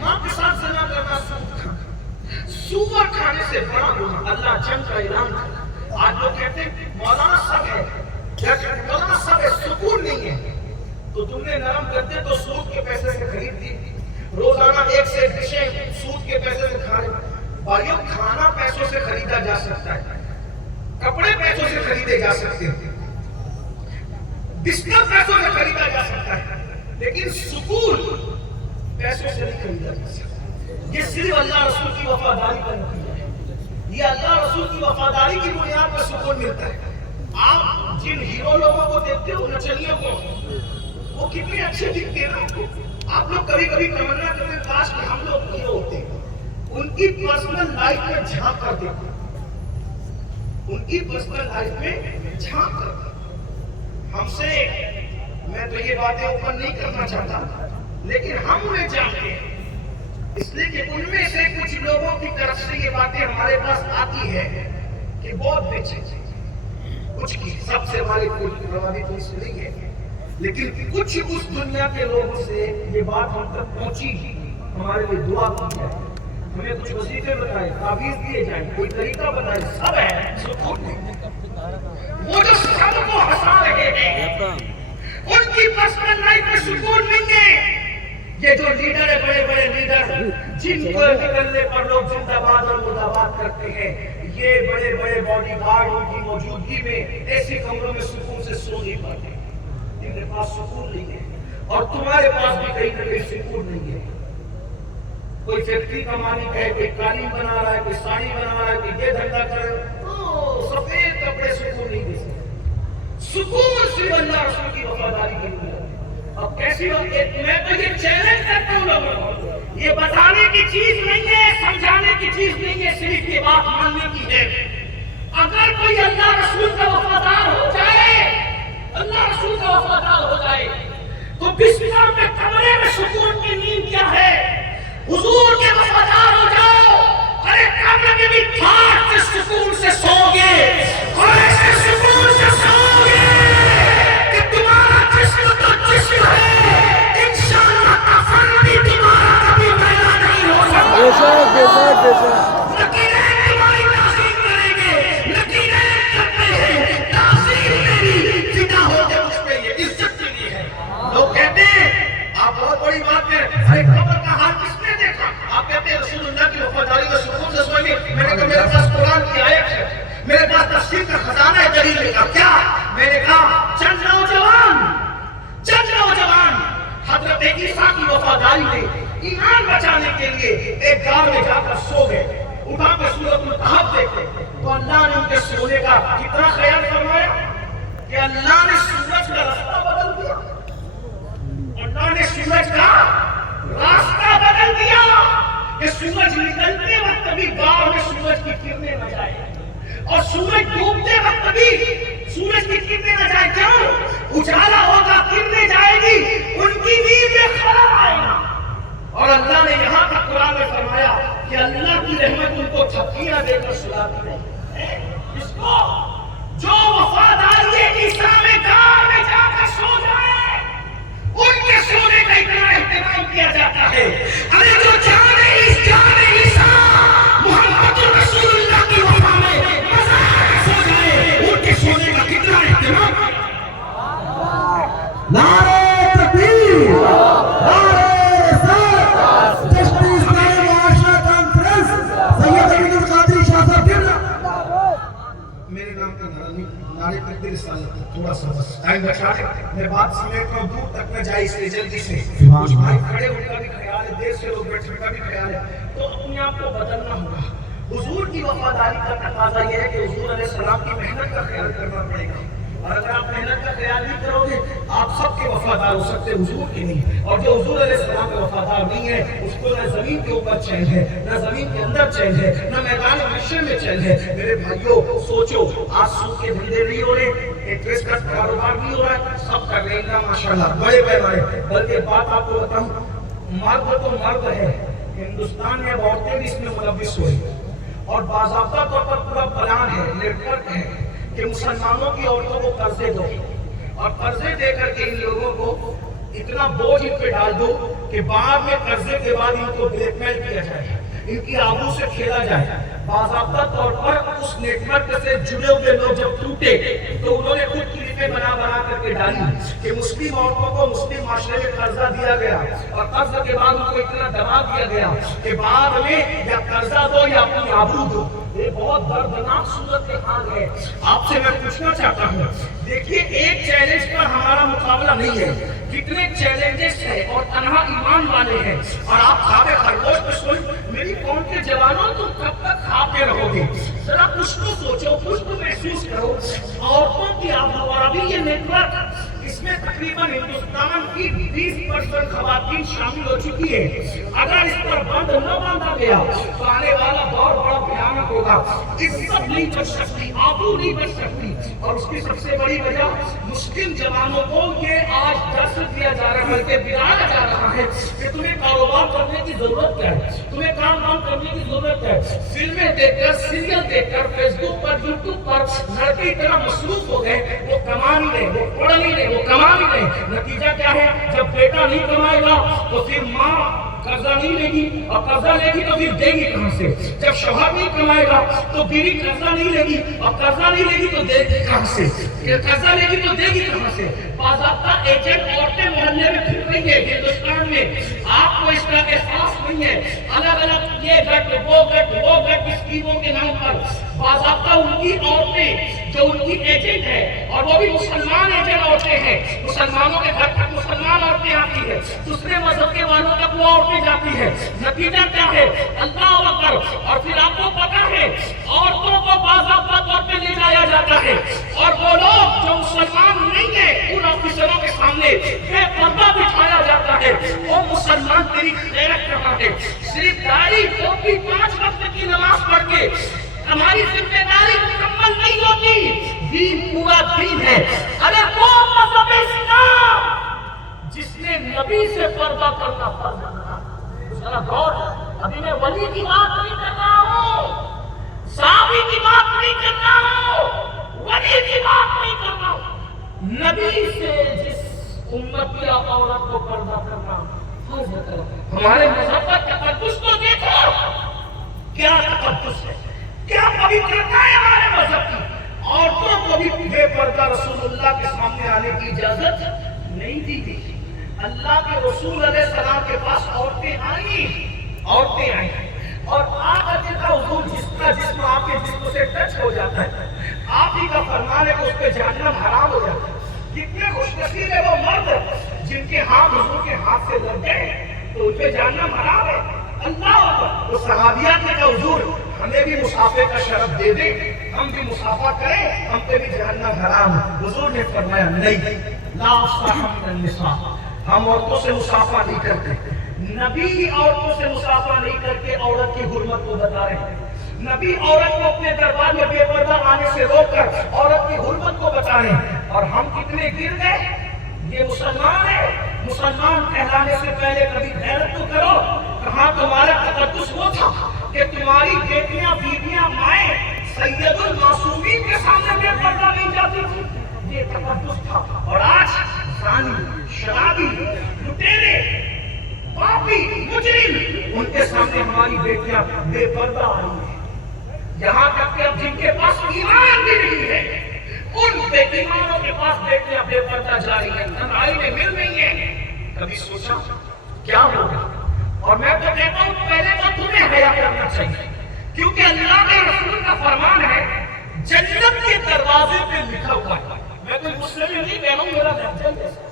ماں کے ساتھ زنا کرنا سود کھانا، سور کھانے سے بڑا گناہ۔ اللہ جنگ کا اعلان کرتا۔ آج لوگ کہتے ہیں مولانا سب ہے، مولانا سب ہے، سکون نہیں ہے۔ تو تم نے نرم کرتے تو سود کے پیسے سے خرید دی، روزانہ ایک سے ڈشیں سود کے پیسے سے کھا رہے۔ بھائیوں کھانا پیسوں سے خریدا جا سکتا ہے، کپڑے پیسوں سے خریدے جا سکتے ہیں، بستر پیسوں سے خریدا جا سکتا ہے، لیکن سکون پیسوں سے نہیں خریدا جا سکتا۔ یہ صرف اللہ رسول کی وفاداری کا نتیجہ ہے۔ یہ اللہ رسول کی وفاداری کی بنیاد پر سکون ملتا ہے۔ آپ جن ہیرو لوگوں کو دیکھتے ہو، نچنیوں کو، وہ کتنے اچھے دکھتے ہیں۔ آپ لوگ کبھی کبھی تمنا کرتے ہیں کاش کہ ہم لوگ ہیرو ہوتے۔ ان کی پرسنل لائف میں جھانک کر دیکھو، ان کی پرسنل لائف میں جھانک کر۔ ہم سے میں تو یہ باتیں اوپن نہیں کرنا چاہتا، لیکن ہم انہیں جانتے ہیں، اس لیے کہ ان میں سے کچھ لوگوں کی طرف سے یہ باتیں ہمارے پاس آتی ہے کہ بہت بیچے کچھ کی، سب سے ہماری کوئی روانی تو اس نہیں ہے، لیکن کچھ اس دنیا کے لوگوں سے یہ بات ہم تک پہنچی، ہمارے لیے دعا کی جائے، ہمیں کچھ وظیفے بتائے، تعویذ دیے جائیں، کوئی طریقہ بتائے، سب ہے سکون نہیں۔ وہ جو سب کو ہنسا رہے ہیں ان کی پرسنل لائف میں سکون نہیں ہے۔ یہ جو لیڈر ہے، بڑے بڑے لیڈر جن کو نکلنے پر لوگ زندہ باد اور مرد آباد کرتے ہیں، یہ بڑے بڑے باڈی گارڈ ان کی موجودگی میں ایسے کمروں میں سکون سے سو نہیں پاتے، ان کے پاس سکون نہیں ہے، اور تمہارے پاس بھی کہیں نہ کہیں سکون نہیں ہے۔ کوئی فیکٹری کا مالک ہے، کوئی قالین بنا رہا ہے، کوئی ساڑی بنا رہا ہے، کوئی یہ دھندا کر رہا ہے، سفید کپڑے سکون نہیں دے سکتے۔ سکون صرف اللہ رسول کی وفاداری کے لیے۔ اب کیسی بات ہے، میں تو یہ چیلنج کرتا ہوں لوگوں کو، یہ بتانے کی چیز نہیں ہے، سمجھانے کی چیز نہیں ہے، صرف یہ بات ماننے کی ہے۔ اگر کوئی اللہ رسول کا وفادار ہو جائے، اللہ رسول کا وفادار ہو جائے، تو بستر میں کمرے میں سکون کی نیند کیا ہے؟ حضور کے وفادار ہو جاؤ، ارے کمرے میں بھی کھاٹ سے سکون سے سو گے، اور ایسے سکون سے سو گے کہ تمہارا جسم تو جسم ہے، انشاءاللہ کفن بھی تمہارا کبھی میلا نہیں ہو سکتا۔ بے شک بے شک بے شک، لکیریں تمہاری تعظیم کریں گے، لکیریں کرتے ہیں تعظیم میری، فدا ہو جائے اس پہ، یہ عزت کے لیے ہے۔ لوگ کہتے ہیں آپ بہت بڑی بات ہے، ارے قبر کا حال کس نے دیکھا؟ آپ کہتے ہیں رسول اللہ کی وفاداری کا سکون سے سوئیں گے۔ میں نے کہا میرے پاس قرآن کی آیت ہے، میرے پاس تفسیر کا خزانہ ہے دلیل کا۔ کیا؟ میں نے کہا چند نوجوان حضرت عیسیٰ کی وفاداری میں ایمان بچانے کے لیے ایک غار میں جا کر سو گئے، اٹھا کر سورۃ الکہف دیکھتے تو اللہ نے ان کے سونے کا کتنا خیال فرمایا کہ اللہ نے سورج کا راستہ بدل دیا، اللہ نے سورج کا راستہ بدل دیا کہ سورج نکلتے وقت بھی غار میں سورج کی کرنیں نہ جائے، اور سورج ڈوبتے وقت بھی سورج کی کرنیں نہ جائے۔ کیوں؟ اجالا ہوگا، کرنیں جائے گی، ان کی نیند میں خلل آئے گا۔ اور اللہ نے یہاں تک قرآن میں فرمایا کہ اللہ کی رحمت ان کو تھپکیاں دے کر سلاتی رہی۔ اس کو جو وفاداری عیسیٰ میں غار میں جا کر سو جائے، ان کے سونے کا اتنا اہتمام کیا جاتا ہے۔ ارے جو جان عیسیٰ محمد رسول اللہ کی وفا میں سو جائے، ان کے سونے کا کتنا اہتمام۔ نعرہ تکبیر، نعرہ رسالت، جشن اسلامی معاشرہ کانفرنس، سید عبد القادر شاہ صاحب قبلہ۔ میرے نام کا نعرہ تکبیر رسالت، تھوڑا سا بس ٹائم بچا لیں، میں بات سمیٹ رہا ہوں، دور تک نہ جائے اس لیے جلدی سے۔ کچھ بھائی کھڑے ہونے کا بھی خیال ہے، دیر سے لوگ بیٹھنے کا بھی خیال ہے، تو اپنے آپ کو بدلنا ہوگا۔ حضور کی وفاداری کا تقاضا یہ ہے کہ حضور علیہ السلام کی محنت کا خیال کرنا پڑے گا، اور اگر آپ محنت کا خیال نہیں کرو گے آپ سب کے وفادار ہو سکتے، حضور کے نہیں۔ اور جو حضور علیہ السلام کے وفادار نہیں ہے اس کو نہ زمین کے اوپر چین ہے، نہ زمین کے اندر چین ہے، نہ میدان محشر میں چین ہے۔ میرے بھائیوں سوچو، آج سود کے دھندے نہیں ہو رہے، انٹرسٹ کا کاروبار نہیں ہو رہا ہے، سب کر رہے ہیں ماشاءاللہ بڑے پیمانے۔ بلکہ بات آپ کو بتاؤں، مرد تو مرد ہے، ہندوستان میں عورتیں بھی اس میں ملوث ہوئی، اور باضابطہ طور پر پورا پلان ہے، نیٹ ورک ہے کہ مسلمانوں کی عورتوں کو قرضے دو، اور قرضے دے کر کے ان لوگوں کو اتنا بوجھ ان پہ ڈال دو کہ بعد میں قرضے کے بعد ان کو بلیک میل کیا جائے، ان کی آبرو سے کھیلا جائے۔ باضابطہ طور پر اس نیٹ ورک سے جڑے ہوئے لوگ جب ٹوٹے تو انہوں نے خود کلپیں بنا کر کے ڈالی کہ مسلم عورتوں کو مسلم معاشرے میں قرضہ دیا گیا اور قرض کے بعد ان کو اتنا دبا دیا گیا کہ بعد میں یا قرضہ دو یا اپنی آبرو دو۔ یہ بہت دردناک صورت حال ہے۔ آپ سے میں پوچھنا چاہتا ہوں، دیکھیے ایک چیلنج پر ہمارا مقابلہ نہیں ہے، کتنے چیلنجز ہیں اور تنہا ایمان والے ہیں، اور آپ خواب خرگوش پہ سن میری قوم کے جوانوں تم کب تک کھاتے رہو گے؟ ذرا کچھ تو سوچو، کچھ تو محسوس کرو۔ عورتوں کی آب و ہوا بھی یہ نیٹ ورک، اس میں تقریباً ہندوستان کی 20% خواتین شامل ہو چکی ہے۔ اگر اس پر بند نہ باندھا گیا تو آنے والا دور بڑا بھیانک ہوگا۔ عزت نہیں بچ سکتی، آبرو نہیں بچ سکتی، اور اس کی سب سے بڑی وجہ مسلم جوانوں کو یہ آج درس دیا جا رہا ہے، بلکہ دلایا جا رہا ہے کہ تمہیں کاروبار کرنے کی ضرورت کیا ہے، تمہیں کام کرنے کی ضرورت ہے۔ فلمیں دیکھ کر، سیریل دیکھ کر، فیس بک پر، یوٹیوب پر لڑکے اتنا مصروف ہو گئے، وہ کما نہیں رہے، وہ پڑھ نہیں رہے، وہ کما نہیں رہے۔ نتیجہ کیا ہے؟ جب بیٹا نہیں کمائے گا تو پھر ماں قرضہ نہیں لے گی، اور قرضہ لے گی تو پھر دے گی کہاں سے؟ جب شوہر نہیں کمائے گا تو بیوی قرضہ نہیں لے گی، اور قرضہ نہیں لے گی تو دے گی کہاں سے؟ قرضہ لے گی تو دے گی کہاں سے؟ باضابطہ ایجنٹ عورتیں محلے میں پھر رہی ہیں ہندوستان میں، آپ کو اس کا احساس نہیں ہے۔ الگ الگ یہ گٹ وہ گٹ اسکیموں کے نام پر باضابطہ ان کی عورتیں جو ان کی ایجنٹ ہے، اور وہ بھی مسلمان ایجنٹ عورتیں ہیں، مسلمانوں کے گھر تک مسلمان عورتیں آتی ہیں، دوسرے مذہب کے والوں تک وہ عورتیں جاتی ہیں۔ نتیجہ کیا ہے؟ اللہ اکبر۔ اور پھر آپ کو پتا ہے عورتوں کو باضابطہ طور پہ لے جایا جاتا ہے، اور وہ لوگ جو مسلمان نہیں ہیں ان آفیسروں کے سامنے بے پردہ بٹھایا جاتا ہے۔ وہ مسلمان تیری خیرت رہا ہے، صرف داڑھی ٹوپی 5 وقت کی نماز پڑھ کے ہماری ذمہ داری مکمل نہیں ہوتی۔ دین پورا دین ہے۔ اگر وہ مذہب اسلام جس نے نبی سے پردہ کرنا فرض بنا، ذرا غور، ابھی میں ولی کی بات نہیں کر رہا ہوں، صحابی کی بات نہیں کر رہا ہوں، ولی کی بات نہیں کر رہا ہوں، نبی سے جس امت یا عورت کو پردہ کرنا فرض کرنا۔ ہمارے مذہب کا تقدس تو دیکھو، کیا تقدس ہے، کیا پوترتا ہے ہمارے مذہب کی۔ عورتوں کو بھی بے پردہ رسول اللہ کے سامنے آنے کی اجازت نہیں دی گئی۔ اللہ کے رسول علیہ السلام کے پاس عورتیں آئیں، اور آپ کا حضور جس کا جسم آپ کے جسم سے ٹچ ہو جاتا ہے، آپ ہی کا فرمان ہے کہ اس پہ جہنم حرام ہو جاتا ہے۔ کتنے خوش نصیب ہے وہ مرد جن کے ہاتھ حضور کے ہاتھ سے لگ گئے تو ان پہ جہنم حرام ہے۔ اللہ اکبر۔ وہ صحابیات نے کہا حضور ہمیں بھی مصافحے کا شرف دے دیں، ہم بھی مصافحہ کریں، ہم پہ بھی جہنم حرام ہے۔ حضور نے فرمایا نہیں، لا صاحب من النساء، ہم عورتوں سے مصافحہ نہیں کرتے۔ نبی عورتوں سے مصافحہ نہیں کر کے عورت کی حرمت کو بتا رہے ہیں۔ نبی عورت کو اپنے دربار میں بے پردہ آنے سے روک کر عورت کی حرمت کو بتا رہے ہیں، اور ہم کتنے گر گئے۔ یہ مسلمان ہے، مسلمان کہلانے سے پہلے کبھی غیرت تو کرو۔ کہاں تمہارا تقدس وہ تھا کہ تمہاری بیٹیاں، بیویاں، مائیں سید المعصومین کے سامنے بے پردہ نہیں جاتی تھی؟ یہ تقدس تھا۔ اور آج زانی، شرابی، لٹیرے، پاپی، مجرم، ان کے سامنے ہماری بیٹیاں بے پردہ آ رہی ہیں۔ یہاں تک کہ اب جن کے پاس ایمان بھی نہیں ہے ان بے ایمانوں کے پاس بیٹیاں بے پردہ جا رہی ہیں، تنہائی میں مل رہی ہیں۔ کبھی سوچا کیا ہوگا؟ اور میں تو کہتا ہوں پہلے تو تمہیں حیا کرنا چاہیے، کیونکہ اللہ کے رسول کا فرمان ہے جنت کے دروازے پہ لکھا ہوا ہے۔ میں کوئی غصے میں نہیں کہہ رہا ہوں، میرا دفتر جیسا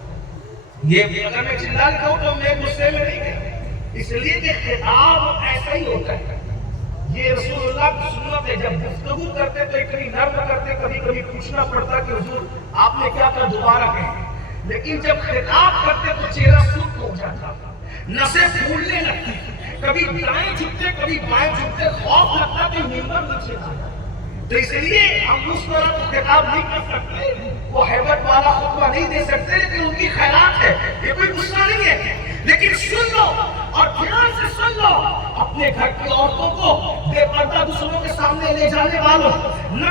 یہ اگر میں چلا لکھا ہوں تو میں غصے میں نہیں کہہ، اس لیے کہ خطاب ایسا ہی ہوتا ہے۔ یہ رسول اللہ کی سنت ہے، جب گفتگو کرتے تو اتنی نرم کرتے، کبھی کبھی پوچھنا پڑتا کہ حضور آپ نے کیا کہا، دوبارہ کہیں، لیکن جب خطاب کرتے تو چہرہ سرخ ہو جاتا، نسیں پھولنے لگتی، کبھی دائیں جھکتے کبھی بائیں جھکتے، خوف لگتا کہ ممبر نیچے آ جائے۔ تو اس لیے ہم اس طرح خطاب نہیں کر سکتے، وہ ہیبت والا خطبہ نہیں دے سکتے، لیکن ان کی خیرات ہے، یہ کوئی غصہ نہیں ہے۔ لیکن سن لو اور دھیان سے سن لو، اپنے گھر کی عورتوں کو بے پردہ دوسروں کے سامنے لے جانے والوں، نہ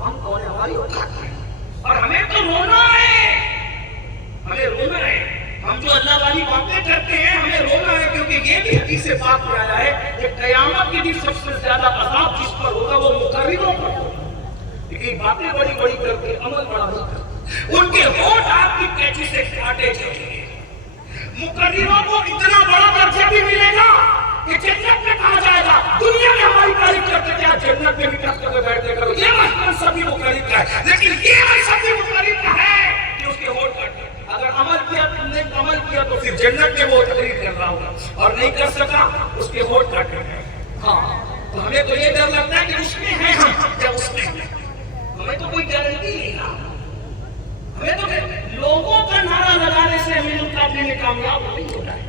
ہم کون ہیں؟ ہماری اوقات ہے اور ہمیں تو رونا ہے، ہمیں رونا ہے۔ ہم جو اللہ والی باتیں کرتے ہیں ہمیں رونا ہے، کیونکہ یہ بھی حدیث پاک میں آیا ہے کہ قیامت کے دن سب سے زیادہ عذاب جس پر ہوگا وہ مقرروں پر ہوگا، لیکن باتیں بڑی بڑی کرتے عمل بڑا نہیں کرتے، ان کے ہونٹ آپ کی قینچی سے کاٹے جائیں گے۔ مقرروں کو اتنا بڑا درجہ بھی ملے گا کہ جنت میں کہا جائے گا دنیا میں ہماری تعریف کرتے کیا جنت میں بھی ٹک کر بیٹھتے کرو، یہ منصب بھی مقرر کا ہے، لیکن یہ منصب بھی مقرر کا ہے کہ اس کے ہونٹ کاٹے۔ اگر عمل کیا تم نے عمل کیا تو پھر جنت میں وہ تقریر کر رہا ہوگا، اور نہیں کر سکا اس کے ہونٹ کاٹے ہیں۔ ہاں تو ہمیں تو یہ ڈر لگتا ہے کہ اس میں ہے ہم یا اس میں ہے، ہمیں تو کوئی گارنٹی نہیں نا، ہمیں تو لوگوں کا نعرہ لگانے سے امین القادری نے کامیاب نہیں ہونا ہے،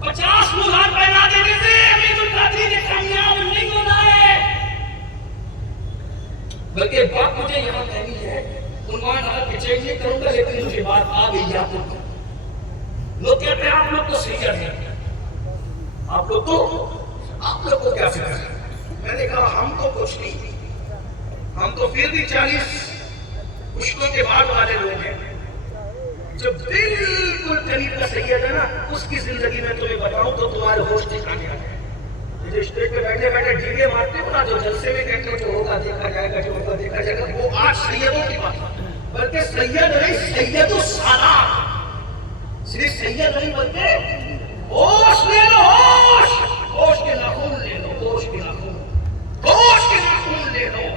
50 مہار پہنا دینے سے امین القادری نے کامیاب نہیں ہونا ہے، بلکہ بات مجھے یہاں کہنی ہے، عنوان آپ کے چینج نہیں کروں گا لیکن مجھے بات آ گئی یاد رکھو۔ لوگ کہتے ہیں آپ لوگ تو سیئر ہیں، آپ لوگ کو کیا فکر ہے؟ میں نے کہا ہم تو کچھ نہیں، ہم تو پھر بھی 40 مشکلوں کے بعد والے لوگ ہیں، جو بالکل قریب کا سید ہے نا اس کی زندگی میں تمہیں بتاؤں تو تمہارے ہوش ٹھکانے آ جائے۔ جو اسٹیج پہ بیٹھے بیٹھے ڈیگے مارتے ہو نا، جو جلسے میں کہتے ہیں جو ہوگا دیکھا جائے گا، جو ہوگا دیکھا جائے گا، وہ آج سیدوں کی بات ہے، بلکہ سید نہیں سید السادات، صرف سید نہیں بلکہ ہوش لے لو، ہوش کے ناخن لے لو، ہوش کے ناخن، ہوش کے ناخن لے لو،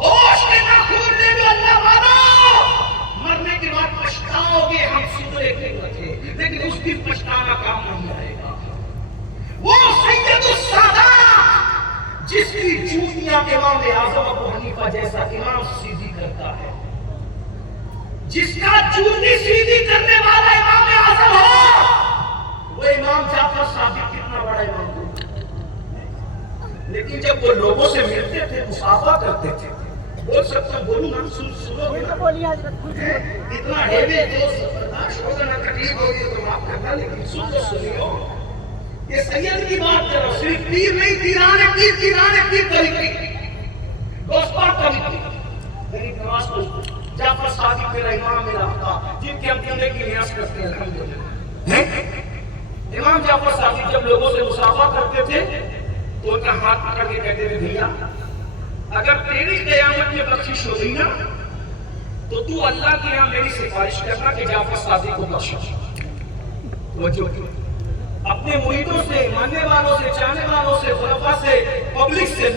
ہوش کے ناخن لے لو۔ اللہ والا مرنے کے بعد پچھتاؤ گے ہم سدھرے کیوں تھے، لیکن اس دن پچھتانا کام نہیں آئے گا۔ وہ سید السادات جس کی جوتیاں امام اعظم ابو حنیفہ جیسا امام سیدھی کرتا ہے، جس کا جوتی سیدھی کرنے والا امام اعظم ہو، وہ امام جعفر صادق کتنا بڑا امام ہو، لیکن جب وہ لوگوں سے ملتے تھے مصافحہ کرتے تھے، بول سکتا ہوں بولوں نا، سنو گے نا، اتنا ہیوی جو برداشت ہوگا نا، تکلیف ہوگی تو معاف کرنا، لیکن سن تو سنیو، یہ سید کی بات کرو، صرف پیر نہیں، پیران پیر طریقے دوست پاک طریقے، غریب نواز کو جعفر صادق میرا امام میرا آقا، جن کے ہم پینے کی نیاز کرتے ہیں الحمدللہ۔ امام جعفر صادق جب لوگوں سے مصافحہ کرتے تھے تو ان کا ہاتھ پکڑ کے کہتے تھے بھیا اگر تیری قیامت میں بخشش ہو گئی نا تو تو اللہ کے یہاں میری سفارش کرنا کہ جعفر صادق کو بخشش۔ اپنے مریدوں سے، ماننے والوں سے، چاہنے والوں سے، خلفاء سے، پبلک سے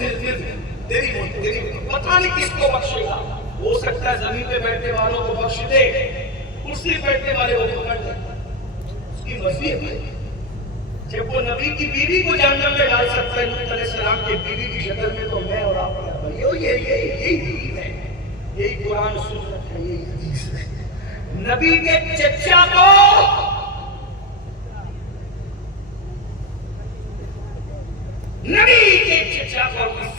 تیری پتہ نہیں کس کو بخشے گا، ہو سکتا ہے زمین پہ بیٹھنے والوں کو بخش دے، کرسی پہ بیٹھنے والے کو پکڑ دے، اس کی مرضی ہے۔ جب وہ نبی کی بیوی کو جہنم میں ڈال سکتا ہے لوط علیہ السلام کی بیوی کی شکل میں، تو میں اور آپ یہی دین ہے، یہی قرآن سنت ہے، یہی حدیث ہے۔ نبی کے چچا کو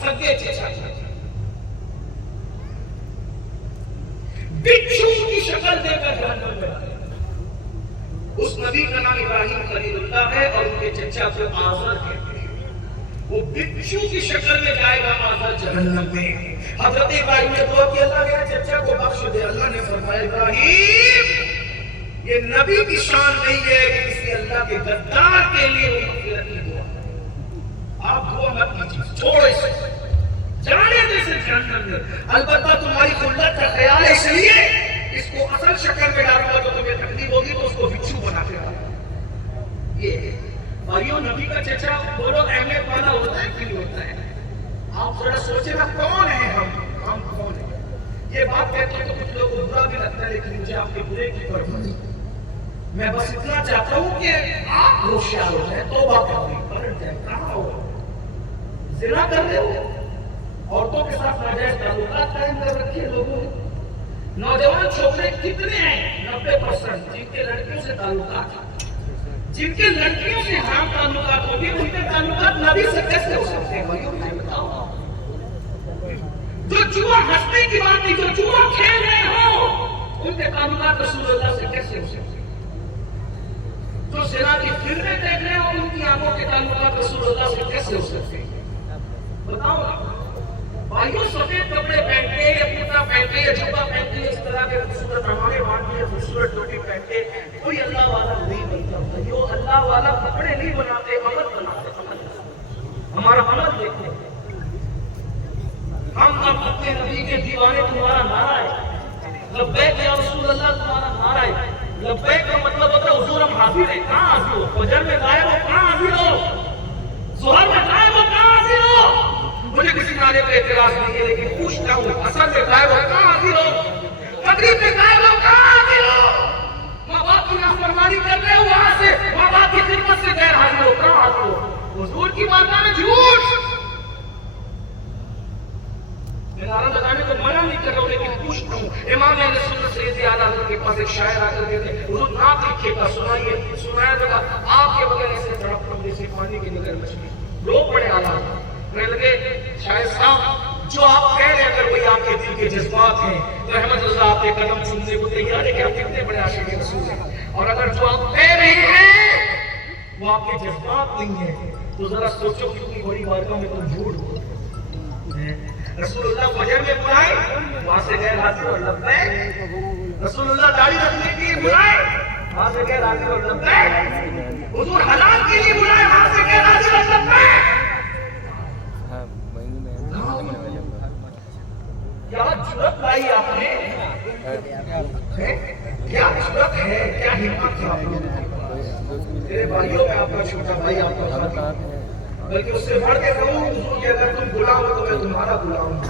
سگے چچا بچھو کی شکل دے کر جہنم میں ڈالے۔ اس نبی کا نام ابراہیم خلیل اللہ ہے اور ان کے چچا کو آزر کہتے ہیں، وہ بچھو کی شکل میں جائے گا آزر جہنم میں۔ حضرت ابراہیم نے دعا کی اللہ میرے چچا کو بخش دے، اللہ نے فرمایا ابراہیم یہ نبی کی شان نہیں ہے کہ کسی اللہ کے غدار کے لیے وہ مغفرت کی دعا، آپ دعا مت کیجیے، چھوڑو اسے، جانے دے سے جہنم میں۔ البتہ تمہاری خلت کا خیال ہے اس لیے اس کو اصل شکل میں ڈالوں گا تو تمہیں تکلیف ہوگی تو اس کو بچھو بنا کے ڈالوں۔ یہ بھائیوں نبی کا چچا بولو اہمیت والا ہوتا ہے کہ نہیں ہوتا ہے؟ آپ ذرا سوچیں نا کون ہیں ہم کون ہیں؟ یہ بات کہتے ہیں تو کچھ لوگوں کو برا بھی لگتا ہے، لیکن مجھے آپ کے برے کی پرواہ نہیں۔ میں بس اتنا چاہتا ہوں کہ آپ ہوشیار ہو جائیں، توبہ کریں، پلٹ جائیں۔ کہاں ہو زنا کر رہے ہو، عورتوں کے ساتھ ناجائز تعلقات قائم کر رکھے لوگوں نے، نوجوان چھوکرے کتنے ہیں 90% جن کے لڑکیوں سے تعلقات ہیں، جن کے لڑکیوں سے حرام تعلقات ہوگی، ان کے تعلقات نبی سے کیسے ہو سکتے ہیں؟ بھائیوں میں بتاؤ، جو جوا ہنسنے کی بات نہیں، جو جوا کھیل رہے ہو ان کے تعلقات رسول اللہ سے کیسے ہو سکتے ہیں؟ جو زنا کی فلمیں دیکھ رہے ہو ان کی آنکھوں کے تعلقات رسول اللہ سے کیسے ہو سکتے ہیں؟ بتاؤ نا۔ بھائیوں سفید کپڑے پہن کے یا کرتا پہن کے یا جبا پہن کے اس طرح کے خوبصورت امامے باندھ کے خوبصورت ٹوپی پہن کے کوئی اللہ والا نہیں بنتا بھائیوں. اللہ والا کپڑے نہیں بناتے, عمل بناتے. ہمارا عمل دیکھتے ہم اپنے نبی کے دیوانے. تمہارا نعرہ ہے لبیک یا رسول اللہ, تمہارا نعرہ ہے لبیک کا مطلب ہوتا ہے حضور ہم حاضر ہیں. کہاں حاضر ہو؟ فجر میں غائب ہو کہاں حاضر ہو؟ ظہر میں غائب ہو کہاں حاضر ہو؟ مجھے کسی نعرے پہ اعتراض نہیں ہے لیکن پوچھتا ہوں اثر میں غائب ہو کہاں حاضر ہو؟ تقریب میں غائب ہو کہاں حاضر ہو؟ ماں باپ کی نافرمانی کر رہے ہو وہاں سے ماں باپ کی خدمت سے غیر حاضر ہو کہاں حاضر ہو؟ حضور کی بارگاہ میں جھوٹ. میں نعرہ لگانے کو منع نہیں کر رہا ہوں لیکن پوچھتا ہوں. امام اہل سنت سید اعلیٰ حضرت کے پاس ایک شاعر آ کر کہتے ہیں حضور نعت لکھیے گا سنائیے. سنایا جگہ آپ کے بغیر ایسے تڑپتا ہوں جیسے پانی کے بغیر مچھلی. لوگ بڑے اعلیٰ کہنے لگے شاعر صاحب جو آپ کہہ رہے ہیں اگر وہی آپ کے دل کے جذبات ہیں تو احمد رضا آپ کے قدم چومنے کو تیار ہے کہ آپ کتنے بڑے عاشق رسول ہیں. اور اگر جو آپ کہہ رہے ہیں وہ آپ کے جذبات نہیں ہیں تو ذرا سوچو کتنی بڑی بارگاہ میں تم جھوٹ بولتے. رسول اللہ فجر میں بلائے وہاں سے غیر حاضر اور لبیک. رسول اللہ داڑھی رکھنے کے لیے بلائے وہاں سے غیر حاضر اور لبیک. حضور حلال کے لیے بلائے وہاں سے غیر حاضر اور لبیک. کیا جرأت لائی آپ نے؟ کیا جرأت ہے, کیا ہمت ہے آپ لوگوں کے پاس؟ میرے بھائیوں میں آپ کا چھوٹا بھائی آپ کا ساتھی, بلکہ اس سے بڑھ کے کہوں حضور کہ اگر تم غلام ہو تو میں تمہارا غلام ہوں.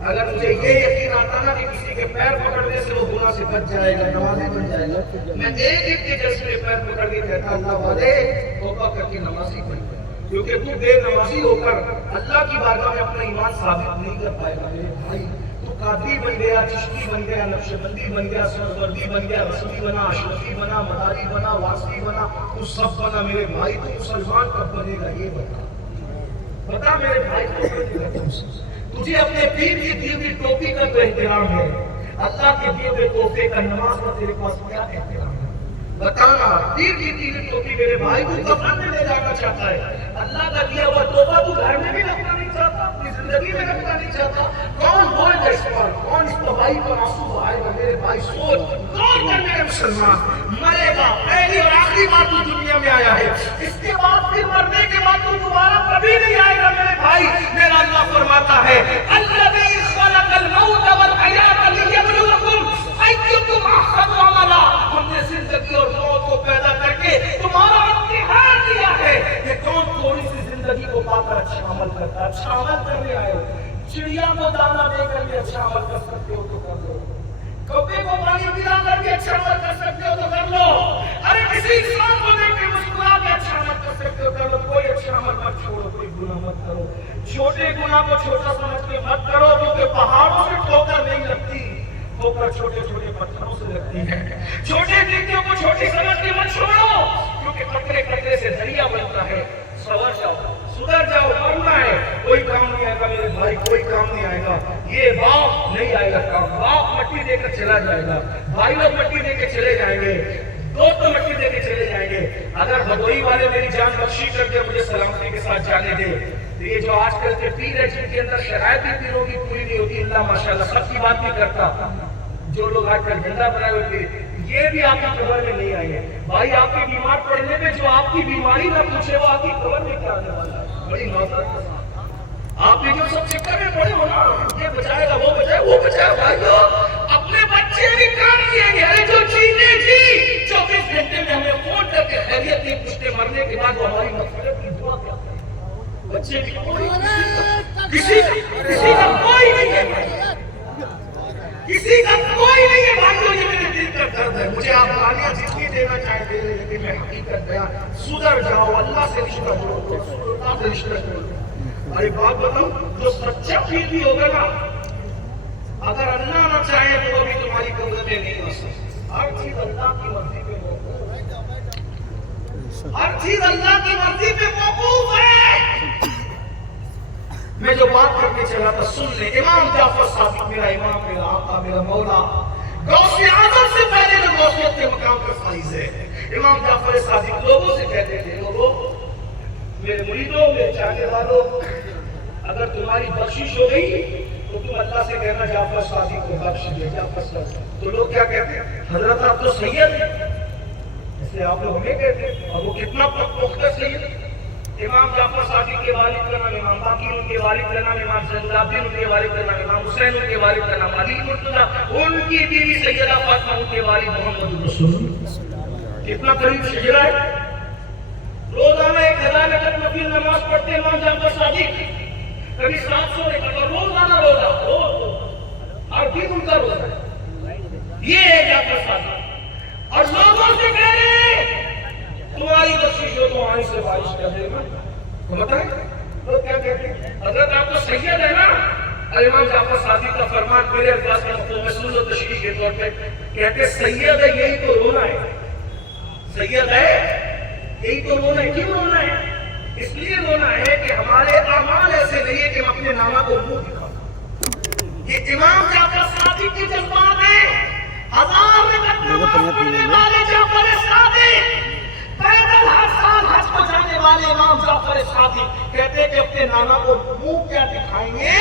اگر مجھے یہ یقین آتا نا کہ کسی کے پیر پکڑنے سے وہ گناہ سے بچ جائے گا, نمازی بن جائے گا, میں ایک ایک کے جیسے پیر پکڑ کے کہتا اللہ والے توبہ کر کے نمازی بن گیا. کیونکہ تو دیر نمازی ہو کر اللہ کی بارگاہ میں اپنا ایمان ثابت نہیں کر پائے گا. میرے بھائی تو قادری بن گیا, چشتی بن گیا, نقشبندی بن گیا, سہروردی بن گیا, رسولی بنا, اشرفی بنا, مداری بنا, واسطی بنا, تو سب بنا. میرے بھائی تو مسلمان کب بنے گا یہ بتا میرے بھائی. تجھے اپنے پیر کی دی ہوئی ٹوپی کا تو احترام ہے, اللہ کے دیے ہوئے تحفے کا نماز کا تیرے پاس کیا احترام ہے؟ بتانا. پیر کی دی ہوئی ٹوپی میرے بھائی کو کفن میں لے جانا چاہتا ہے, اللہ کا دیا ہوا تحفہ تو گھر میں بھی رکھنا نہیں چاہتا, اپنی زندگی میں رکھنا نہیں چاہتا. کون بولے گا اس پر, کون اس پر بھائی پر آنسو بہائے گا؟ میرے بھائی سوچ, کون کر میرے مسلمان مرے گا؟ پہلی اور آخری بار تو دنیا میں آیا ہے, اس کے بعد پھر مرنے کے بعد تو دوبارہ کبھی نہیں آئے گا. میرے بھائی میرا اللہ فرماتا ہے الذی خلق الموت والحیات لیبلوکم ایکم احسن عملا. ہم نے زندگی اور موت کو پیدا کر کے تمہارا امتحان دیا ہے کہ کون تھوڑی سی زندگی کو پا کر اچھا عمل کرتا ہے. اچھا عمل کرنے آئے ہو, چڑیا کو دانا دے کر کے اچھا عمل کر سکتے ہو تو کر لو, کبے کو پانی پلا کر کے اچھا عمل کر سکتے ہو تو کر لو, ارے کسی انسان کو دیکھ کے مسکرا کے اچھا عمل کر سکتے ہو کر لو. کوئی اچھا عمل مت چھوڑو, کوئی گناہ مت کرو. چھوٹے گناہ کو چھوٹا سمجھ کے مت کرو, کیونکہ پہاڑوں سے ٹھوکر نہیں لگتی, ٹھوکر چھوٹے چھوٹے پتھروں سے لگتی ہے. چھوٹے ٹکیوں کو چھوٹی سمجھ کے مت چھوڑو, کیونکہ قطرے قطرے سے دریا بنتا ہے. سور جاؤ, سدھر جاؤ, مرنا ہے. کوئی کام نہیں آئے گا میرے بھائی, کوئی کام نہیں آئے گا. یہ باپ نہیں آئے گا کام, باپ مٹی دے کر چلا جائے گا, بھائی لوگ مٹی دے کے چلے جائیں گے, دوست مٹی دے کے چلے جائیں گے. اگر بھدوئی والے میری جان بخشی کر کے مجھے سلامتی کے ساتھ جانے دے, تو یہ جو آج کل کے پیر ہے جن کے اندر شرائط بھی پیروں کی پوری نہیں ہوتی, اللہ ماشاءاللہ سب کی بات نہیں کرتا. جو لوگ آج کل جھنڈا بنائے ہوئے تھے یہ بھی آپ کی قبر میں نہیں آئے ہیں. بھائی آپ کے بیمار پڑنے میں جو آپ کی بیماری نہ پوچھے وہ آپ کی قبر میں کیا آنے والا ہے؟ بڑی معذرت کے ساتھ آپ نے جو سب چکر میں پڑے ہو نا, یہ بچائے گا, وہ بچائے, وہ بچائے. بھائیو اپنے بچے بھی کام کیے گے. ارے جو چیزیں تھی 24 گھنٹے میں ہمیں فون کر کے خیریت نہیں پوچھتے, مرنے کے بعد وہ ہماری مغفرت کی دعا کرتے ہیں. بچے بھی کسی کا کوئی نہیں ہے, کسی کا کوئی نہیں ہے. بھائیو یہ میرے دل کا درد ہے. مجھے آپ گالیاں جتنی دینا چاہے دے لیں, لیکن میں حقیقت بیان, سدھر جاؤ, اللہ سے رشتہ جوڑو, اللہ سے رشتہ جوڑو. ارے بات بتاؤ, جو سچا پیر بھی ہوگا نا, اگر اللہ نہ چاہے تو ابھی تمہاری قبر میں نہیں آ سکتا. ہر چیز اللہ کی مرضی پہ موقوف ہے, ہر چیز اللہ کی مرضی پہ موقوف ہے. میں جو بات کرنے چلا تھا سن لیں. امام جعفر صادق میرا امام, میرا آقا, میرا مولا, غوث اعظم سے پہلے جو غوثیت کے مقام پر فائز ہے. امام جعفر صادق لوگوں سے کہتے تھے, لوگوں, میرے مریدوں, میرے چاہنے والوں, اگر تمہاری بخشش ہو گئی تو تم اللہ سے کہنا جعفر صادق کو بخش دے، جعفر صادق۔ تو لوگ کیا کہتے ہیں؟ حضرت آپ تو سید ہیں، اس لیے آپ لوگ ہمیں کہتے ہیں، اور وہ کتنا پختہ سید۔ امام جعفر صادق کے والد کا نام امام باقر، ان کے والد کا نام امام زین العابدین، ان کے والد کا نام امام حسین، ان کے والد کا نام علی مرتضیٰ، ان کی بیوی سیدہ فاطمہ، ان کے والد محمد رسول اللہ۔ کتنا قریب شجرہ ہے۔ روزانہ 1000 رکعت نفل نماز پڑھتے امام جعفر صادق، کبھی 700 رکعت، اور روزانہ روزہ، ہر دن ان کا روزہ ہے۔ یہ ہے جعفر صادق، اور لوگوں سے کہہ رہے ہیں تمہاری بخشش ہو تو آئیں سے بارش کر دے گا۔ تو بتائیں لوگ کیا کہتے ہیں؟ حضرت آپ تو سید ہے نا۔ امام جعفر صادق کا فرمان میرے الفاظ میں مسئول و تشریح کے طور پہ کہتے سید ہے یہی تو رونا ہے، سید ہے یہی تو رونا ہے۔ کیوں رونا ہے؟ اس لیے رونا ہے کہ ہمارے اعمال ایسے نہیں ہے کہ ہم اپنے نامہ کو منہ دکھاؤں۔ یہ امام جعفر صادق کی جذبات ہیں۔ 1000 رکعت نماز پڑھنے والے جعفر صادق، پیدل ہر سال حج کو جانے والے امام جعفر صادق کہتے ہیں کہ اپنے نانا کو منہ کیا دکھائیں گے،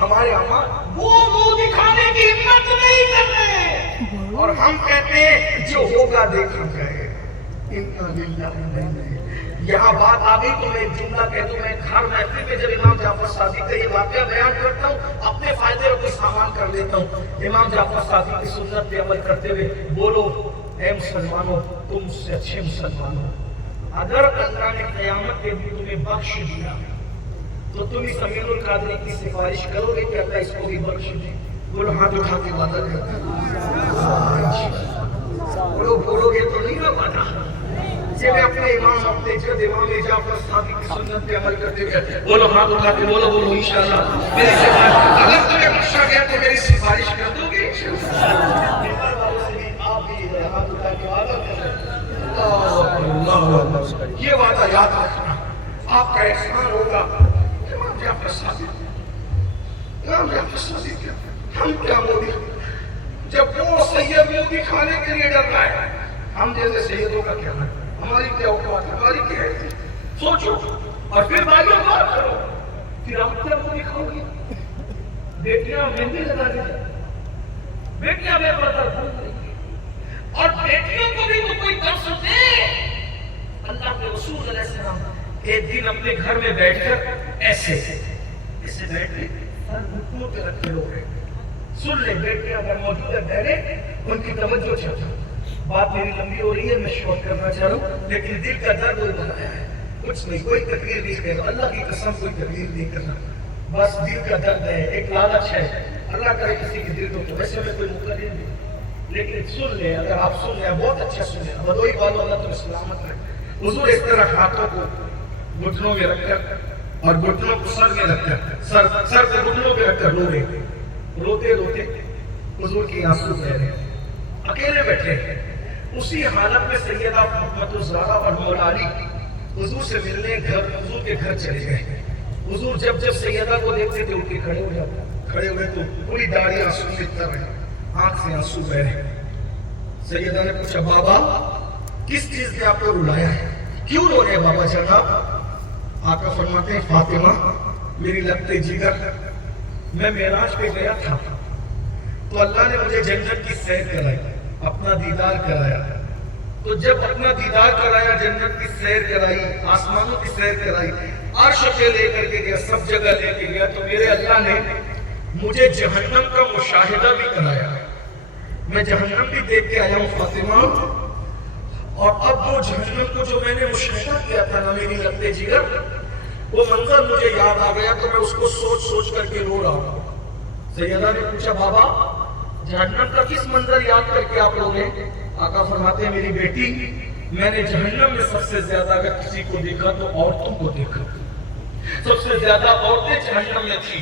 ہمارے اعمال وہ منہ دکھانے کی ہمت نہیں کر رہے، اور ہم کہتے ہیں جو ہوگا دیکھا جائے۔ یہاں بات آ گئی تو میں ایک جملہ کہہ دوں، میں گھر محفل میں جب امام جعفر صادق کا یہ واقعہ بیان کرتا ہوں اپنے فائدے اور کوئی سامان کر لیتا ہوں۔ امام جعفر صادق کی سنت پہ عمل کرتے ہوئے بولو اے مسلمانوں تم مجھ سے اچھے مسلمان ہو، اگر اللہ نے قیامت کے دن تمہیں بخش دیا تو تم اس امین القادری کی سفارش کرو گے کہ اللہ اس کو بھی بخش دے؟ بولو ہاتھ اٹھا کے وعدہ کرتے ہیں، بولو گے تو نہیں نہ وعدہ کہ میں اپنے امام اپنے جد امام جعفر صادق کی سنت پہ عمل کرتے ہوئے بولو ہاتھ اٹھا کے بولو انشاءاللہ میری سفارش، اگر تمہیں بخشا گیا تو میری سفارش کر دو گے؟ یہ وعدہ یاد رکھنا، آپ کا احسان ہوگا۔ امام جعفر صادق، امام جعفر صادق ہم کیا مودی، جب وہ سید مودی کھانے کے لیے ڈر رہا ہے، ہم جیسے سیدوں کا کیا ہے؟ ہماری کیا اوقات ہے؟ ہماری کیا ہے؟ سوچو اور پھر بھائیوں بات کرو، پھر آپ کیا مودی کھاؤ گی؟ بیٹیاں مہندی لگا دیں، بیٹیاں بے پردہ گھوم رہی ہیں، اور بیٹیوں کو بھی تو کوئی درس دے۔ اللہ کے رسول علیہ السلام ایک دن اپنے گھر میں بیٹھ کر ایسے بیٹھ کے سر گھٹنوں پہ رکھے ہو گئے، سن لیں بیٹیاں اگر موجود ہے بہرے ان کی توجہ چاہتا ہوں۔ بات میری لمبی ہو رہی ہے، میں شوق کرنا چاہ رہا ہوں، لیکن دل کا درد وہ بنایا ہے، کچھ نہیں، کوئی تقریر نہیں کرنا، اللہ کی قسم کوئی تقریر نہیں کرنا، بس دل کا درد ہے، ایک لالچ ہے، اللہ کرے کسی کے دل کو، ویسے میں کوئی مقرر نہیں، لیکن سن لیں، اگر آپ سن لیں بہت اچھا سنیں، بدوئی والو اللہ تمہیں سلامت رکھے۔ حضور اس طرح ہاتھوں کو گھٹنوں میں رکھ کر اور گھٹنوں کو سر میں رکھ کر سر کو گھٹنوں پہ رکھ کر رو رہے، روتے روتے حضور کی آنسو بہ رہے، اکیلے بیٹھے ہیں۔ اسی حالت میں سیدہ فاطمہ الزہرا اور مولا علی حضور سے ملنے حضور کے گھر چلے گئے۔ حضور جب سیدہ کو دیکھتے تھے اٹھ کے کھڑے ہو جاتے، کھڑے ہوئے تو پوری داڑھی آنسو سے تر رہے، آنکھ سے آنسو بہ رہے۔ سیدہ نے پوچھا بابا کس چیز نے آپ کو رلایا ہے، کیوں رو رہے بابا جناب؟ آقا فرماتے ہیں فاطمہ میری لگتے جگر، میں معراج پہ گیا تھا تو اللہ نے مجھے جنت کی سیر کرائی، اپنا دیدار کرایا، تو جب اپنا دیدار کرایا، جنت کی سیر کرائی، آسمانوں کی سیر کرائی، عرش پہ لے کر کے گیا، سب جگہ لے کے گیا، تو میرے اللہ نے مجھے جہنم کا مشاہدہ بھی کرایا، میں جہنم بھی دیکھ کے آیا ہوں فاطمہ، اور اب وہ جہنم کو جو میں نے مشاہدہ کیا تھا نا میری لگتے جگر، وہ منظر مجھے یاد آ گیا تو میں اس کو سوچ کر کے رو رہا ہوں۔ سیدہ نے پوچھا بابا جہنم کا کس منظر یاد کر کے آپ رو رہے؟ آقا فرماتے ہیں میری بیٹی میں نے جہنم میں سب سے زیادہ اگر کسی کو دیکھا تو عورتوں کو دیکھا، سب سے زیادہ عورتیں جہنم میں تھی،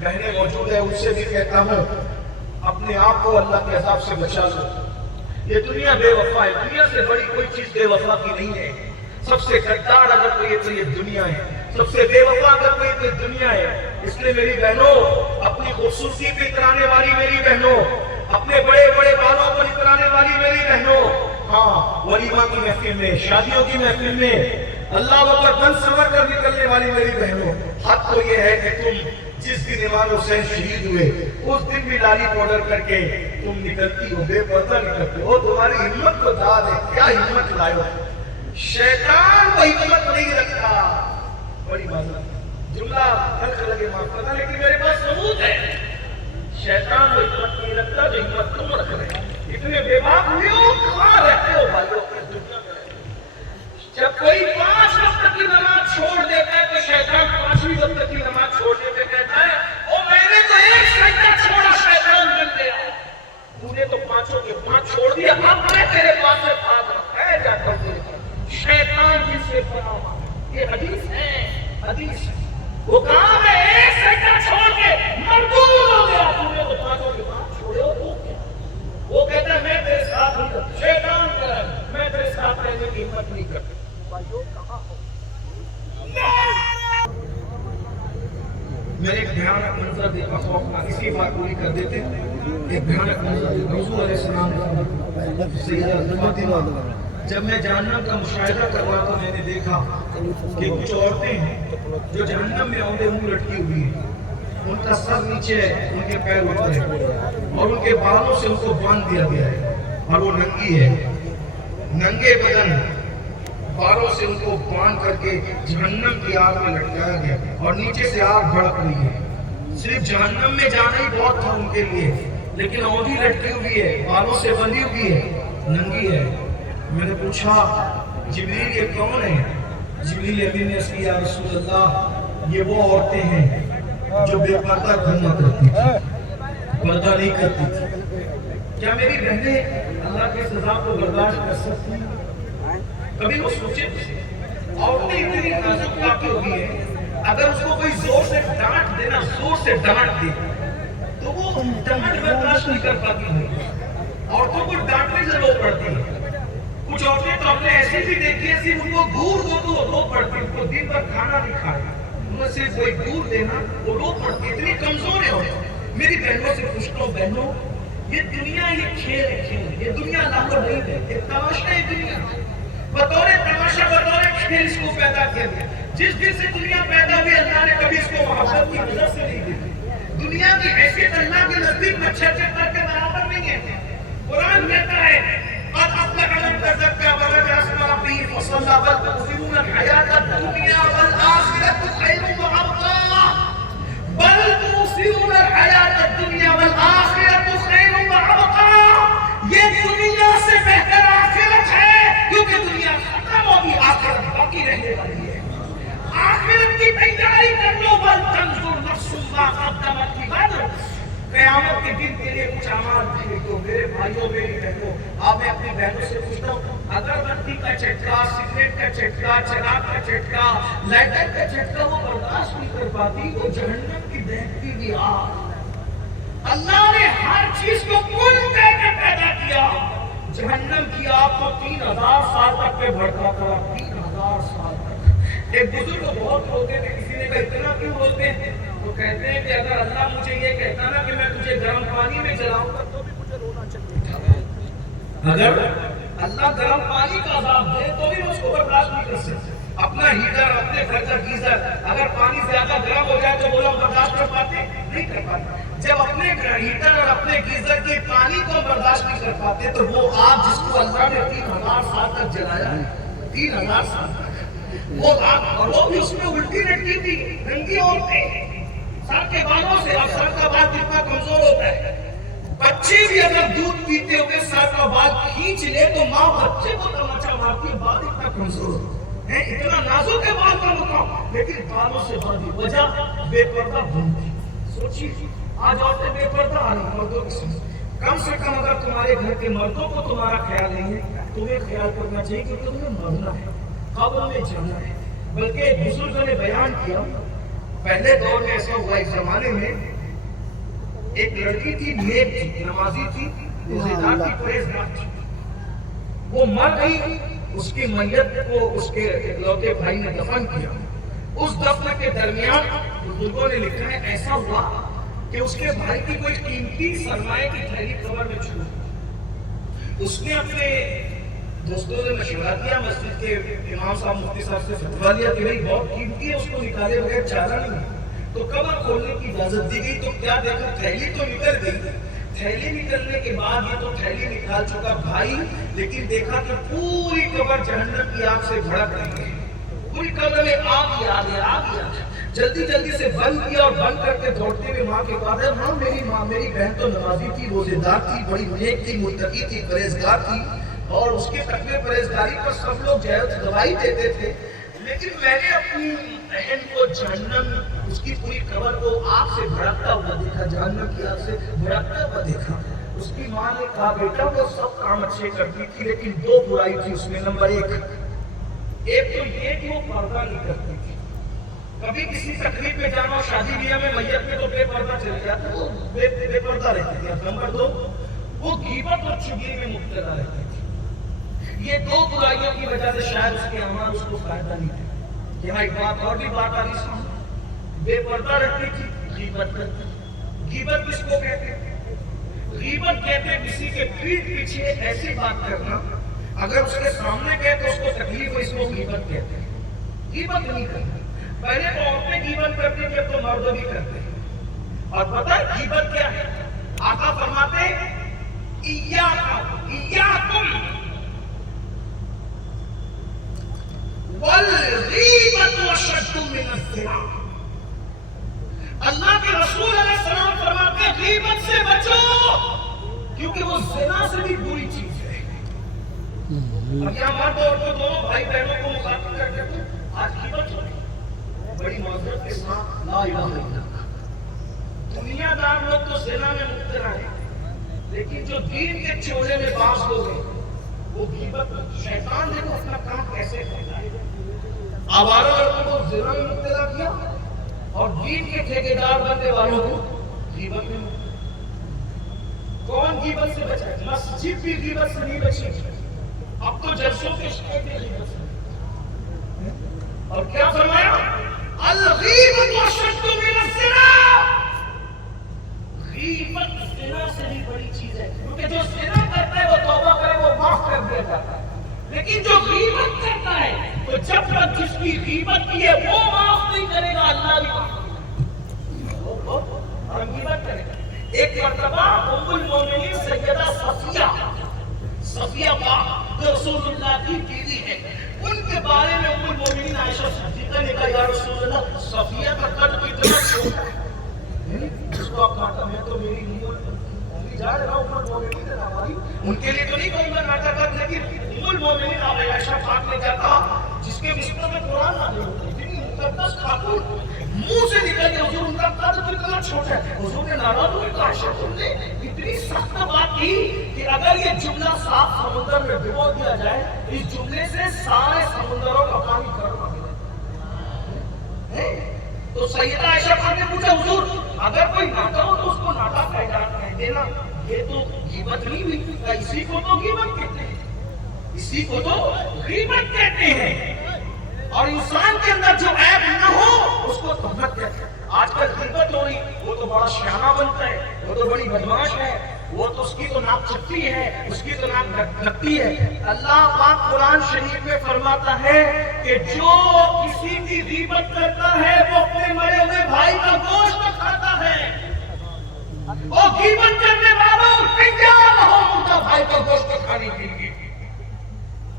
بہنیں موجود ہیں ان سے بھی کہتا ہوں اپنے آپ کو اللہ کے عذاب سے بچا لو، یہ دنیا بے وفا ہے، دنیا سے بڑی کوئی چیز بے وفا کی نہیں ہے، سب سے غدار اگر کوئی ہے تو یہ دنیا ہے، سب سے بے وفا اگر کوئی تو یہ دنیا ہے۔ اس لیے میری بہنوں اپنی خوبصورتی پہ اترانے والی میری بہنوں، اپنے بڑے بڑے بالوں پر اترانے والی میری بہنوں، ہاں ولیمہ کی محفل میں، شادیوں کی محفل میں اللہ اکبر، بن سمر کر نکلنے والی میری بہنوں، حق تو یہ ہے کہ تم جس دن امام حسین شہید ہوئے اس دن بھی لالی پاؤڈر کر کے تم نکلتی ہو، بے پردہ نکلتے ہو، تمہاری ہمت کو داد ہے، کیا ہمت لائے ہو؟ شیطان وہ ہمت نہیں رکھتا. بڑی بات جملہ حلق لگے معاف کرنا، لیکن میرے پاس ثبوت ہے. شیطان وہ ہمت نہیں رکھتا جو ہمت تم رکھ رہے. اتنے بے باک ہوئے ہو، کہاں رہتے ہو بھائیو اپنے دنیا میں؟ جب کوئی 5 وقت کی نماز چھوڑ دیتا ہے تو شیطان 5ویں وقت کی نماز چھوڑنے پہ کہتا ہے او میں نے تو 1 سجدہ چھوڑا، شیطان بن گیا. تو نے تو 5 کے 5 چھوڑ دیا، اب میں تیرے پاس سے بھاگ رہا ہے، جا کر دے شیطان جس سے پناہ. یہ حدیث ہے، حدیث. وہ کہا میں 1 سجدہ چھوڑ کے مردود ہو گیا، تو نے تو 5 کے 5 چھوڑے ہو تو کیا؟ وہ کہتا ہے میں تیرے ساتھ نہیں کرتا، شیطان کہتا ہے میں تیرے ساتھ رہنے کی ہمت نہیں کرتا. میں نے ایک بھیانک منظر دیکھا، خوفناک، اس کی بات پوری کر دیتے. ایک بھیانک منظر دیکھا، حضور علیہ السلام سیدہ فاطمہ. جب میں جہنم کا مشاہدہ کر رہا تھا میں نے دیکھا کہ کچھ عورتیں ہیں جو جہنم میں اونڈے منہ لٹکی ہوئی ہیں. ان کا سر نیچے ہے، ان کے پیر اوپر ہے، اور ان کے بالوں سے ان کو باندھ دیا گیا ہے، اور وہ ننگی ہے. ننگے بدن بالوں سے ان کو باندھ کر کے جہنم کی آگ میں لٹکایا گیا، اور نیچے سے آگ بھڑک رہی ہے. صرف جہنم میں جانا ہی بہت تھا ان کے لیے، لیکن اونڈی لٹکی ہوئی ہے، بالوں سے بندھی ہوئی ہے، ننگی ہے. میں نے پوچھا جبریل یہ کون ہے؟ جبریل امین نے کہا یا رسول اللہ یہ وہ عورتیں ہیں جو بے پردہ گھوما کرتی تھی، پردہ نہیں کرتی تھی. کیا میری بہنیں اللہ کی سزا کو برداشت کر سکتی ہیں؟ کبھی وہ سوچے عورتیں اتنی نازک پاکی ہوئی ہیں، اگر اس کو کوئی زور سے ڈانٹ دینا، زور سے ڈانٹ دے تو وہ ڈانٹ برداشت نہیں کر پاتی ہیں. عورتوں کو ڈانٹنے سے رو پڑتی ہے. کچھ عورتیں تو اپنے ایسے بھی دیکھی ہیں، صرف ان کو گور دو تو رو پڑتی، ان کو دن بھر کھانا نہیں کھائے، انہیں صرف کوئی گور دینا وہ رو پڑتی، اتنی کمزور ہے عورتیں. میری بہنوں سے پوچھتا ہوں بہنوں، یہ دنیا یہ کھیل ہے، کھیل، یہ دنیا لاہور نہیں ہے، یہ تماشا ہے. دنیا بطور تماشا، بطور کھیل اس کو پیدا کیا گیا. جس دن سے دنیا پیدا ہوئی اللہ نے کبھی اس کو محبت کی نظر سے نہیں دیکھی. دنیا کی حیثیت اللہ کے نزدیک مچھر کے پر کے برابر نہیں ہے. قرآن کہتا ہے قد افلح من تزكى وذكر اسم ربه فصلى بل تؤثرون الحياة الدنيا والآخرة خير وأبقى بل تؤثرون الحياة الدنيا والآخرة خير وأبقى. یہ دنیا سے بہتر آخرت ہے، کیونکہ دنیا ختم ہوگی، آخرت باقی رہنے والی ہے. آخرت کی تیاری کر لو. بل تنظر نفس ما قدمت لغد. قیامت کے دن کے لیے کچھ اعمال لکھو. میرے بھائیوں میری بہنوں، آپ میں اپنی بہنوں سے پوچھتا ہوں اگر بتی کا چٹکا، سگریٹ کا چٹکا، چراغ کا چٹکا، لائٹر کا چٹکا وہ برداشت نہیں کر پاتی، وہ جہنم کی دہتی ہوئی آگ. اللہ نے ہر چیز کو کل کر کے پیدا کیا. جہنم کی آگ کو 3000 سال تک پہ بھڑکاتا تھا، 3000 سال تک. ایک بزرگ بہت روتے تھے، کسی نے کہا اتنا کیوں روتے ہیں؟ وہ کہتے ہیں کہ اگر اللہ مجھے یہ کہتا نا کہ میں تجھے گرم پانی میں جلاؤں گا تو بھی مجھے رونا چاہیے. اگر اللہ گرم پانی کا عذاب دے تو بھی اس کو برداشت نہیں کر سکتے. اپنا ہیٹر، اپنے گھر کا گیزر اگر پانی زیادہ گرم ہو جائے تو وہ لوگ برداشت کر پاتے نہیں کر پاتے. جب اپنے ہیٹر اور اپنے گیزر کے پانی کو برداشت نہیں کر پاتے تو وہ آگ جس کو اللہ نے 3000 سال تک جلایا، 3000 سال تک وہ آگ، اور وہ بھی اس میں الٹی لٹکی تھی، ننگی عورتیں سر کے بالوں سے. اب سر کا بال کتنا کمزور ہوتا ہے. بچے بھی اگر دودھ پیتے ہوئے سر کا بال کھینچ لے تو ماں بچے کو تماچا مارتی ہے. بال اتنا کمزور ہے، اتنا نازک ہے بال کا مقام، لیکن بالوں سے باندھی. وجہ بے پردہ گھومتی. سوچیے آج عورتیں بے پردہ آ رہی مردوں کے ساتھ. کم سے کم اگر تمہارے گھر کے مردوں کو تمہارا خیال نہیں ہے، تمہیں خیال کرنا چاہیے کہ تمہیں مرنا ہے، قبر میں جانا ہے. بلکہ بزرگوں نے بیان کیا پہلے دور میں ایسا ہوا، ایک زمانے میں ایک لڑکی تھی، نیک تھی، نمازی تھی، روزےدار تھی، پرہیزگار تھی. وہ مر گئی، اس کی میت کو اس کے اکلوتے بھائی نے دفن کیا. اس دفن کے درمیان بزرگوں نے لکھا ہے ایسا ہوا کہ اس کے بھائی کی کوئی قیمتی سرمایہ کی تھیلی قبر میں چھوڑ. اس نے اپنے دوستوں نے مشورہ کیا، مسجد کے امام صاحب مفتی صاحب سے فتویٰ لیا کہ بھائی بہت قیمتی ہے، اس کو نکالے بغیر چارہ نہیں ہے۔ تو قبر کھولنے کی اجازت دی گئی، تو کیا دیکھا، تھیلی تو نکل گئی۔ تھیلی نکلنے کے بعد یہ تو تھیلی نکال چکا بھائی، لیکن دیکھا کہ پوری قبر جہنم کی آگ سے بھڑک رہی ہے، پوری قبر میں آگ ہی آگ ہے، آگ ہی آگ ہے۔ جلدی جلدی سے بند کیا اور بند کر کے دوڑتے ہوئے ماں کے پاس، ہاں میری ماں، میری بہن تو نمازی تھی، روزے دار تھی، بڑی نیک تھی، متقی تھی، پرہیزگار تھی، اور اس کے تقوی پرہیزگاری پر سب لوگ گواہی دیتے تھے، لیکن میں نے اپنی بہن کو جہنم، اس کی پوری قبر کو آگ سے بھڑکتا ہوا دیکھا، جہنم کی آگ سے بھڑکتا ہوا دیکھا۔ اس کی ماں نے کہا بیٹا وہ سب کام اچھے کرتی تھی، لیکن دو برائی تھی اس میں۔ نمبر ایک تو یہ کہ وہ پردہ نہیں کرتی تھی۔ کبھی کسی تقریب میں جانا، شادی بیاہ میں میت میں تو بے پردہ چل گیا تو وہ بے پردہ رہتی تھی۔ نمبر دو، وہ غیبت اور چغلی میں مبتلا رہتی تھی۔ یہ دو برائیوں کی وجہ سے شاید اس کے اعمال اس کو فائدہ نہیں تھا۔ یہاں ایک بات اور بھی بات آ رہی سامنے، بے پردہ رہتی تھی، غیبت کرتی تھی۔ غیبت کس کو کہتے ہیں؟ غیبت کہتے ہیں کسی کے پیٹھ پیچھے ایسی بات کرنا، اگر اس کے سامنے کہے تو اس کو تکلیف ہو، اس کو غیبت کہتے ہیں۔ غیبت نہیں کرنا، پہلے تو عورتیں غیبت کرتی تھے تو مرد بھی کرتے ہیں۔ اور پتہ ہے غیبت کیا ہے؟ آقا فرماتے ہیں ایاکم والغیبت اشد من الزنا۔ اللہ کے رسول علیہ السلام فرماتے ہیں غیبت سے بچو، کیونکہ وہ زنا سے بھی بری چیز ہے۔ اب یہاں مرد اور دونوں بھائی بہنوں کو مخاطب کرتے ہیں، آج غیبت ہو رہی، بڑی معذرت کے ساتھ لا الہ الا اللہ۔ دنیا دار لوگ تو زنا میں مبتلا ہیں، لیکن جو دین کے چولہے میں باز لوگ ہیں وہ غیبت، شیطان نے تو اپنا کام کیسے کرتا ہے، آوارہ لوگوں کو زنا میں مبتلا کیا اور دین کے ٹھیکیدار بننے والوں کو غیبت میں مبتلا۔ کون غیبت سے بچا؟ مسجد بھی غیبت سے نہیں بچی، اب تو جلسوں کے شکایت بھی غیبت سے۔ اور کیا فرمایا؟ الغیبت اشد من الزنا۔ غیبت زنا سے بھی بڑی چیز ہے، کیونکہ جو زنا کرتا ہے وہ توبہ کرے وہ معاف کر دیا جاتا ہے، لیکن جو غیبت کرتا ہے تو جب تک جس کی غیبت کی ہے وہ معاف نہیں کرے گا، اللہ بھی معاف کرے گا۔ اور غیبت کرے گا۔ ایک مرتبہ ام المومنین سیدہ صفیہ پاک رسول اللہ کی بیوی ہے، ان کے بارے میں ام المومنین عائشہ صدیقہ نے کہا یا رسول اللہ صفیہ کا قد کتنا چھوٹا ہے، اس کو آپ کہتا میں تو میری امی جا رہا ہوں، ام المومنین ہے ہماری، ان کے لیے تو نہیں کہوں گا ناٹک کر، لیکن ام المومنین عائشہ پاک نے کیا کہا جس کے بستر میں قرآن نازل ہوتے ہیں، جن مقدس خاتون منہ سے نکل کے حضور ان کا قد کتنا چھوٹا ہے، حضور نے ناراض ہوئے، عائشہ تم نے اتنی سخت بات کی کہ اگر یہ جملہ صاف سمندر میں ڈبو دیا جائے اس جملے سے سارے سمندروں کا پانی گرم ہو جائے۔ تو سیدہ عائشہ پاک نے پوچھا حضور اگر کوئی ناٹا ہو تو اس کو ناٹا کہہ دینا، یہ تو غیبت نہیں ہوئی؟ اسی کو تو غیبت کہتے ہیں، اسی کو تو غیبت کہتے ہیں۔ اور انسان کے اندر جو عیب نہ ہو اس کو تہمت کہتے ہیں۔ آج کل غیبت ہو رہی، وہ تو بڑا شیانہ بنتا ہے، وہ تو بڑی بدماش ہے، وہ تو اس کی تو ناک چپتی ہے، اس کی تو ناک نکتی ہے۔ اللہ پاک قرآن شریف میں فرماتا ہے کہ جو کسی کی غیبت کرتا ہے وہ اپنے مرے ہوئے بھائی کا گوشت کھاتا ہے۔ اور غیبت کرنے والوں تیار رہو مردہ بھائی کا گوشت کھانے کے لیے،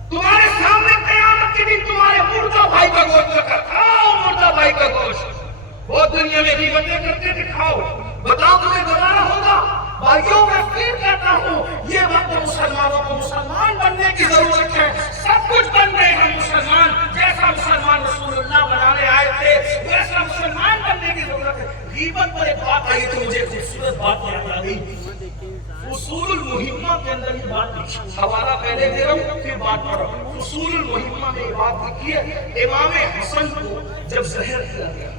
تمہارے سامنے قیامت کے دن تمہارے مردہ بھائی کا گوشت کھاؤ، مردہ بھائی کا گوشت۔ وہ دنیا میں غیبتیں کرتے تھے، کھاؤ، بتاؤ تمہیں گزارا ہوگا؟ بھائیوں میں پھر کہتا ہوں یہ وقت مسلمانوں کو مسلمان بننے کی ضرورت ہے، سب کچھ بن گئے ہیں مسلمان، جیسا مسلمان رسول اللہ بنانے آئے تھے ویسا مسلمان بننے کی ضرورت ہے۔ غیبت پر ایک بات آئی تو مجھے خوبصورت بات یاد آ گئی، اصول المہمہ کے اندر یہ بات لکھی، حوالہ پہلے دے رہا ہوں پھر بات کر رہا ہوں۔ اصول المہمہ میں یہ بات لکھی ہے، امام حسن کو جب زہر دیا گیا،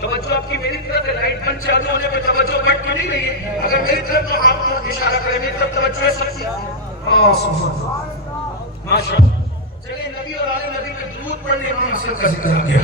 توجہ آپ کی میری طرف ہے، لائٹ بند چالو ہونے پہ توجہ بٹ تو نہیں رہی ہے، اگر میری طرف تو آپ کو اشارہ کریں، میری طرف توجہ ہے سب کی، سبحان اللہ، ماشاءاللہ۔ چلیں نبی اور آل نبی کے درود پڑھنے امام حسن کا ذکر آ گیا۔